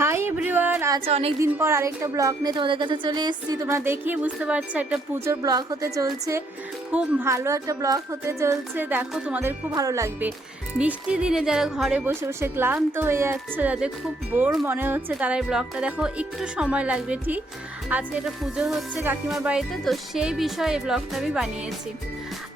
Hi everyone, আজ অনেক দিন পর আরেকটা ব্লগ নিয়ে তোমাদের কাছে চলে এসেছি। তোমরা দেখেই বুঝতে পারছো একটা পুজোর ব্লগ হতে চলছে। খুব ভালো একটা ব্লগ হতে চলছে। দেখো, তোমাদের খুব ভালো লাগবে। বৃষ্টির দিনে যারা ঘরে বসে বসে ক্লান্ত হয়ে যাচ্ছে, যাদের খুব বোর মনে হচ্ছে, তারা এই ব্লগটা দেখো। একটু সময় লাগবে ঠিক। আজকে একটা পুজো হচ্ছে কাকিমার বাড়িতে, তো সেই বিষয়ে এই ব্লগটা আমি বানিয়েছি।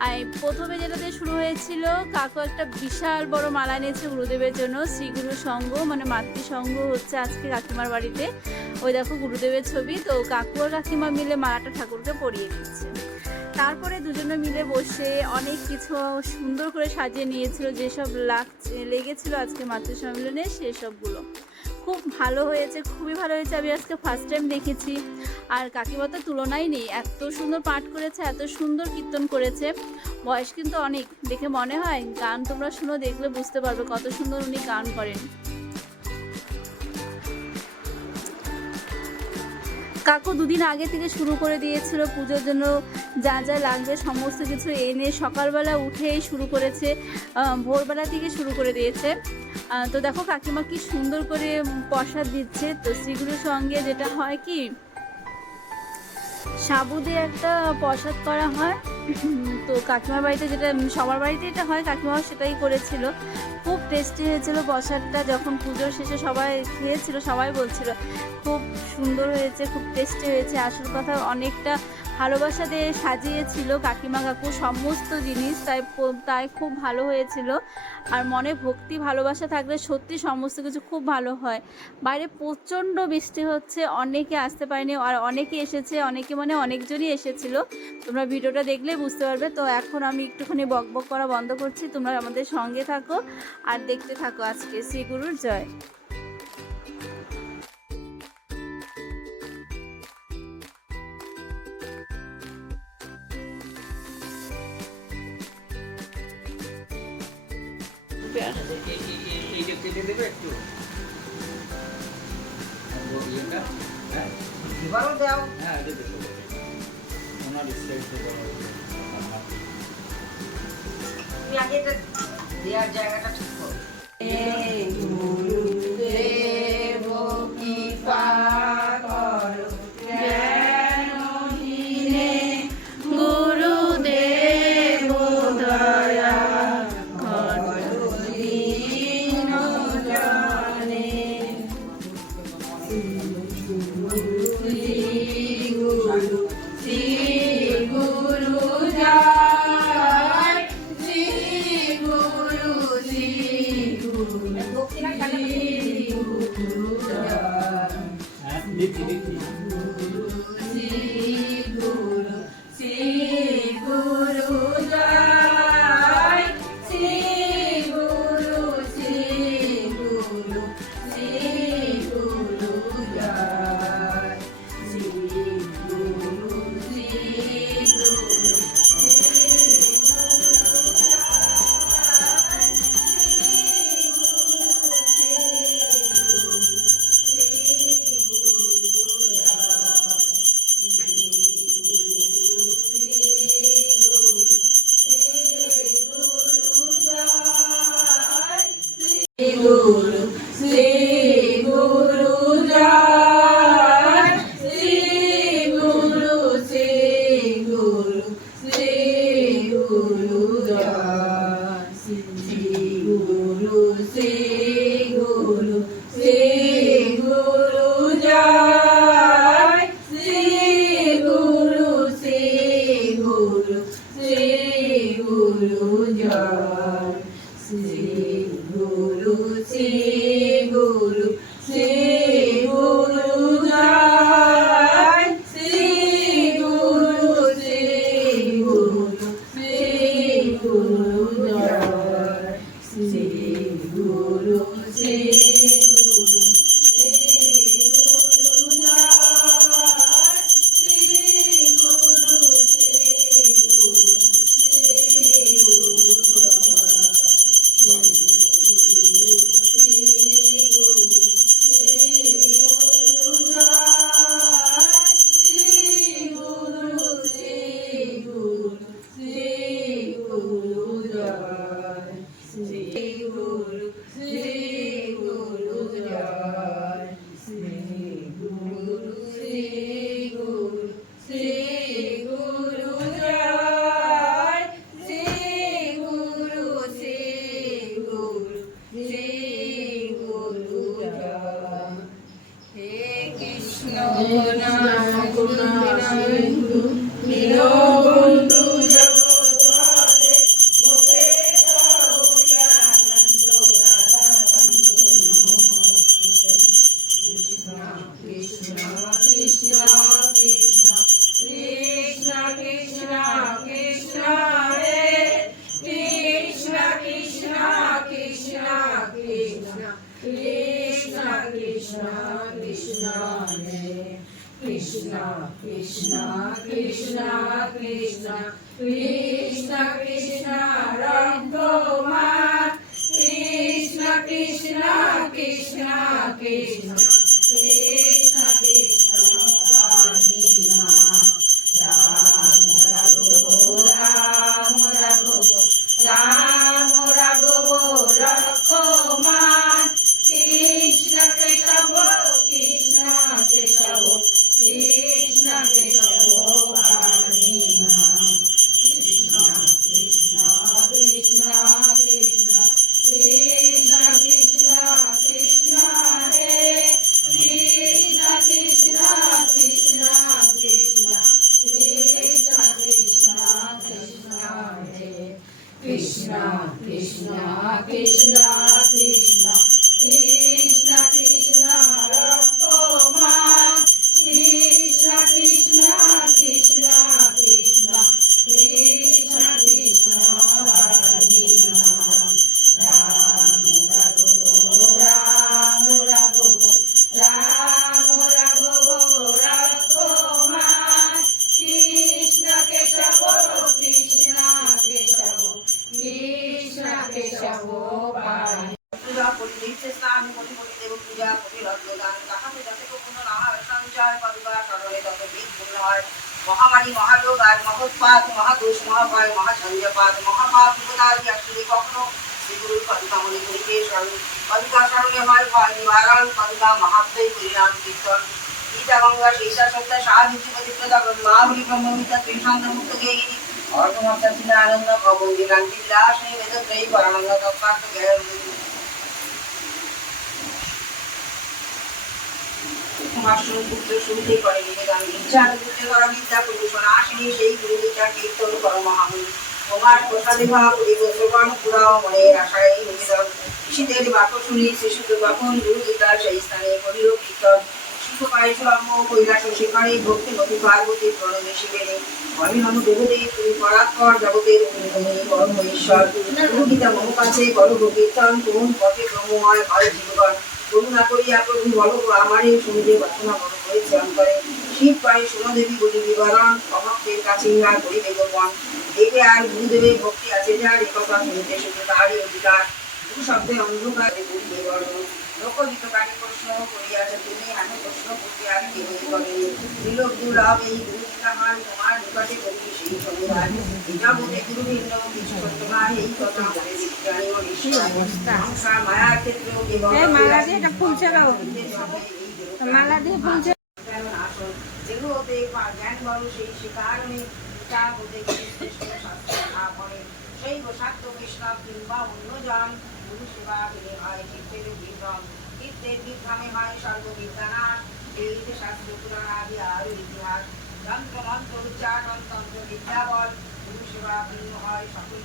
আর প্রথমে যেটাতে শুরু হয়েছিল, কাকু একটা বিশাল বড় মালা নিয়েছে গুরুদেবের জন্য। শ্রীগুরু সংঘ মানে মাতৃসংঘ হচ্ছে আজকে কাকিমার বাড়িতে। ওই দেখো গুরুদেবের ছবি। তো কাকু আর কাকিমা মিলে মালাটা ঠাকুরকে পরিয়ে দিচ্ছে। তারপরে দুজনে মিলে বসে অনেক কিছু সুন্দর করে সাজিয়ে নিয়েছিল, যেসব লেগেছিল আজকে মাতৃসম্মেলনে সেসবগুলো। খুব ভালো হয়েছে, খুবই ভালো হয়েছে। আমি আজকে ফার্স্ট টাইম দেখেছি। আর কাকিমা তো তুলনাই নেই, এত সুন্দর পাঠ করেছে, এত সুন্দর কীর্তন করেছে। বয়স কিন্তু অনেক, দেখে মনে হয়। গান তোমরা শুনো, দেখলে বুঝতে পারবে কত সুন্দর উনি গান করেন। কাকু দুদিন আগে থেকে শুরু করে দিয়েছিল পুজোর জন্য যা যা লাগবে সমস্ত কিছু এনে সকালবেলা উঠেই শুরু করেছে, ভোরবেলা থেকে শুরু করে দিয়েছে। তো দেখো কাকিমা কি সুন্দর করে প্রসাদ দিচ্ছে। তো শ্রীগুরুর সঙ্গে যেটা হয় কি, সাবু দিয়ে একটা প্রসাদ করা হয়। তো কাকিমার বাড়িতে যেটা, সবার বাড়িতে এটা হয়, কাকিমাও সেটাই করেছিল। খুব টেস্টি হয়েছিল প্রসাদটা। যখন পুজোর শেষে সবাই খেয়েছিল, সবাই বলছিল খুব সুন্দর হয়েছে, খুব টেস্টি হয়েছে। আসল কথা, অনেকটা ভালোবাসা দিয়ে সাজিয়েছিল কাকিমা কাকু সমস্ত জিনিস, তাই খুব ভালো হয়েছিল। আর মনে ভক্তি ভালোবাসা থাকলে সত্যি সমস্ত কিছু খুব ভালো হয়। বাইরে প্রচণ্ড বৃষ্টি হচ্ছে, অনেকে আসতে পারেনি, আর অনেকে এসেছে, অনেকে মানে অনেকজনই এসেছিল। তোমরা ভিডিওটা দেখলে বুঝতে পারবে। তো এখন আমি একটুখানি বকবক করা বন্ধ করছি, তোমরা আমাদের সঙ্গে থাকো আর দেখতে থাকো আজকে শ্রী গুরুর জয়। দেওয়ার জায়গাটা ঠিক করো। মহামারী মহারোগ আর মহোৎপাত মহাদোষ মহাভয় মহাঝঞ্ঝপাত মহাপাপ বিপদাদি আসলে কখনো শ্রীগুরুর পাদুকা মনে করিতে স্মরণ পাদুকা স্মরণে হয় ভয় নিবারণ পাদুকা মহাত্মই পরিণাম কীর্তন গীতা গঙ্গা শেষা সত্তা সাহায্য পবিত্রতা ব্রহ্মাবলী ব্রহ্মবিদ্যা ত্রিসন্দ মুক্ত গেয়িনী অর্থমাত্রা ছিল আনন্দ ভবন্তি গান্ধী বিলাস বেদত্রয়ী পরানন্দ তৎপার্থ জ্ঞান পুত্র শুরুতেই করে নিবেদন ইচ্ছা বুঝতে করা বিদ্যা প্রদূষণ আসেনি সেই গুরুবিদ্যা কীর্তন করো মহামূল তোমার প্রসাদে ভাব পরিবর্তন পুরাও মনের আশায় নিবেদন ঋষিদের বাক্য শুনি শিশুদের বাপন গুরুবিদ্যা সেই স্থানে করিল কীর্তন শিশু পাই ধর্ম কৈলাস শিকারে ভক্তি মতি পার্বতী প্রণবে শিবেরে অভিনব দেবদেব তুমি পরাৎপর জগতের তুমি পরম ঈশ্বর গুরুগীতা মম কাছে করো কীর্তন কোন পথে ব্রহ্মময় হয় জীবন করুণা করিয়া প্রভু বলো আমারে সমুদ্রে বাসনা বড় হয়েছে অন্তরে শীত পায়ে সোনাদেবী বলি বিবরণ অভক্তের কাছে ইহার করিবে গোপন দেখে আর গুরুদেবে ভক্তি আছে যার একথা শুনতে শুনতে তারই অধিকার দু শব্দে অন্ধকারে বলি বিবরণ লোকগীতকারী প্রশ্ন করিয়াছে তুমি আমি প্রশ্ন করতে আর কেউই করেনি বিলোক দুর্লভ এই গুরুগীতামান তোমার নিকটে করি সেই শনিবার জগতে গুরুভিন্ন কিছু সত্যবার এই কথা মনে বিজ্ঞানী ও ঈশ্বর সংসার মায়ার ক্ষেত্রে মালা দিয়ে এটা ফুল চালাও মালা দিয়ে ফুল যেগুলোতে জ্ঞান বড় সেই শিকার হয়ে বিচার হতে শ্রেষ্ঠ শাস্ত্র না করে সেই গোসাক্ষ কৃষ্ণ কিংবা অন্যজন গুরু সেবা পেলে হয় চিত্তের বিভ্রম চিত্তের বিভ্রমে হয় সর্ববিদ্যানাশ বেদ শাস্ত্র পুরাণ আদি আর ইতিহাস যন্ত্র মন্ত্র উচ্চারণ তন্ত্র বিদ্যা বল গুরু সেবা ভিন্ন হয় সকল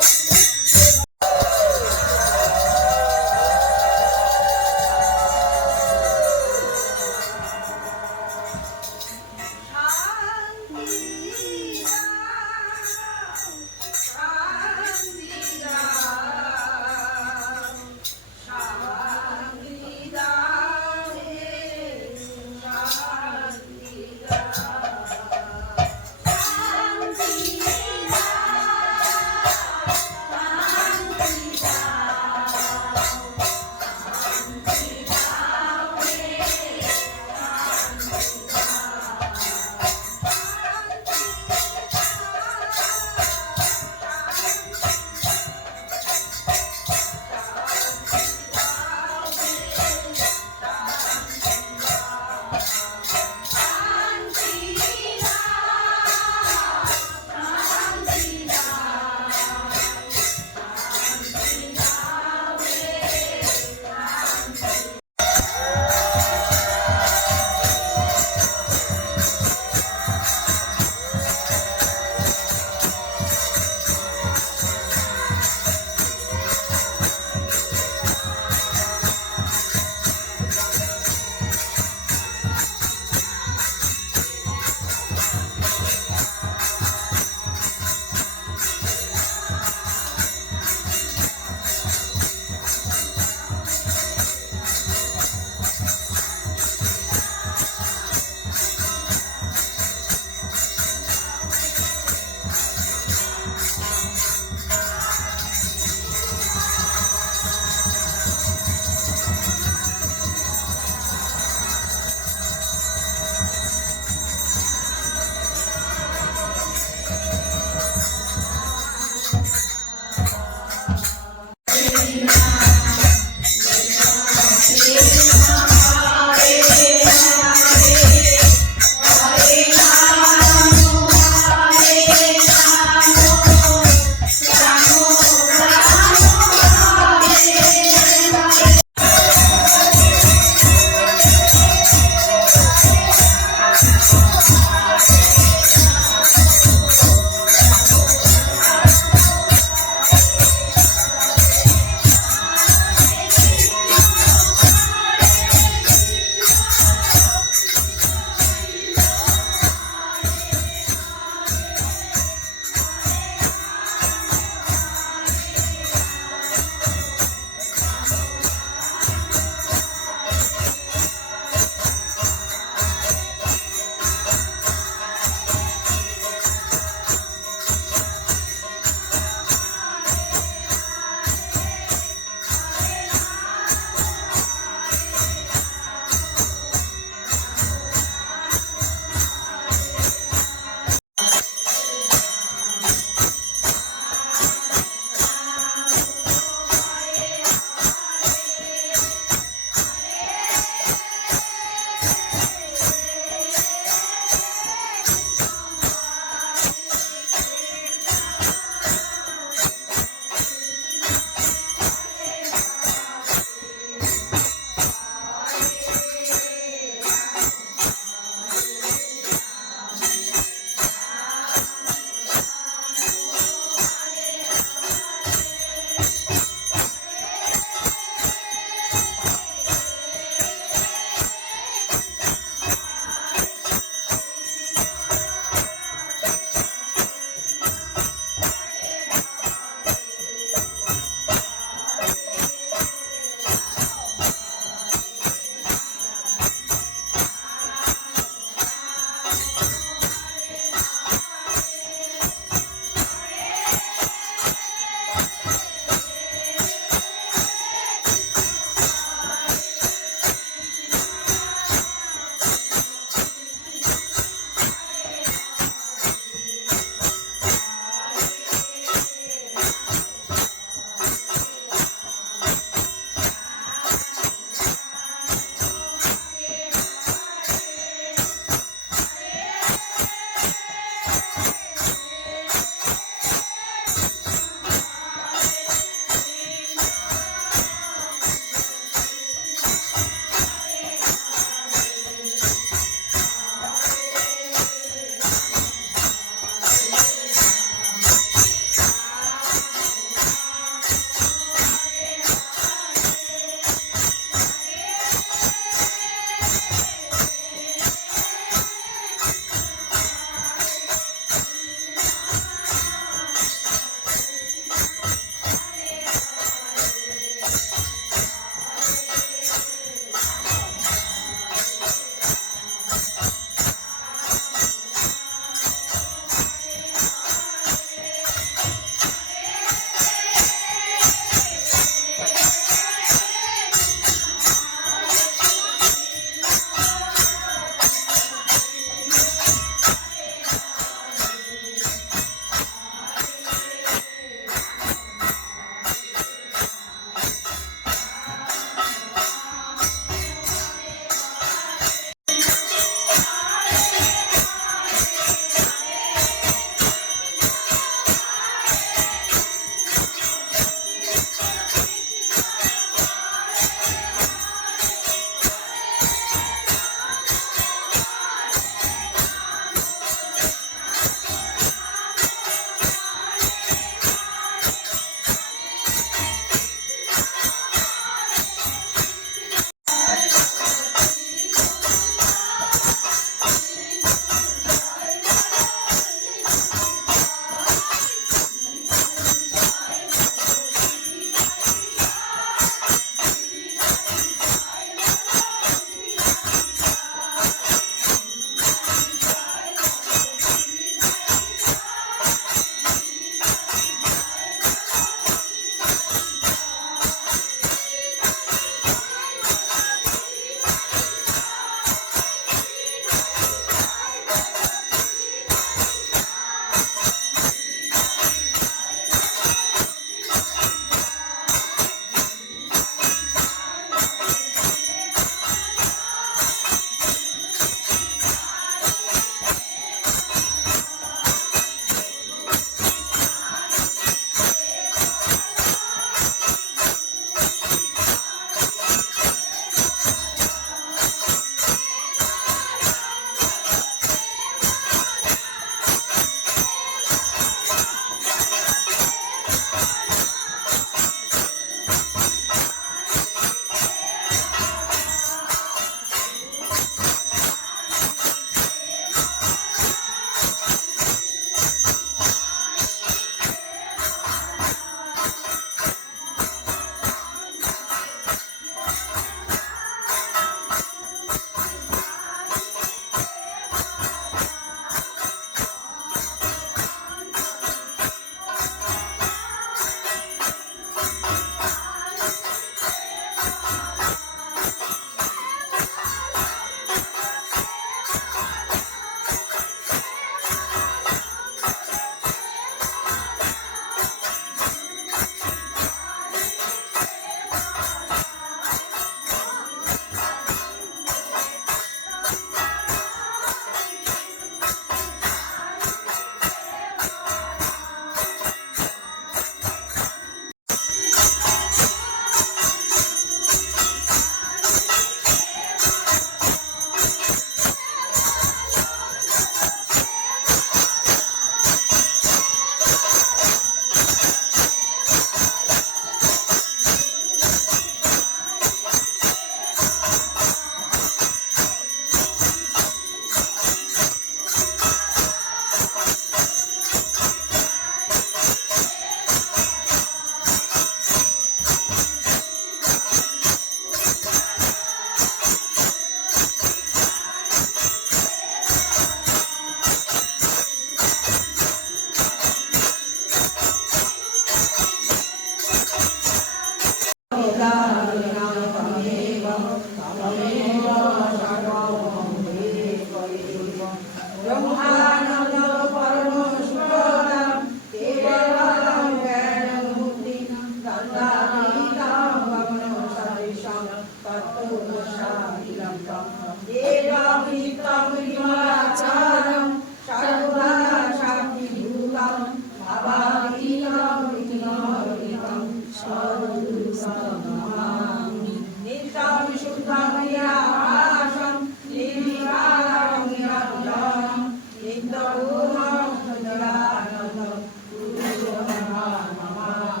নমামি। নিত্যং শুদ্ধং নিরাভাসং নির্বিকারং নিরঞ্জনং নিত্যপূর্ণং সচ্চিদানন্দং গুরুর্ব্রহ্মা নমঃ।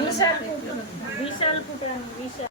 বিশাল বিশাল ফুটান বিশাল।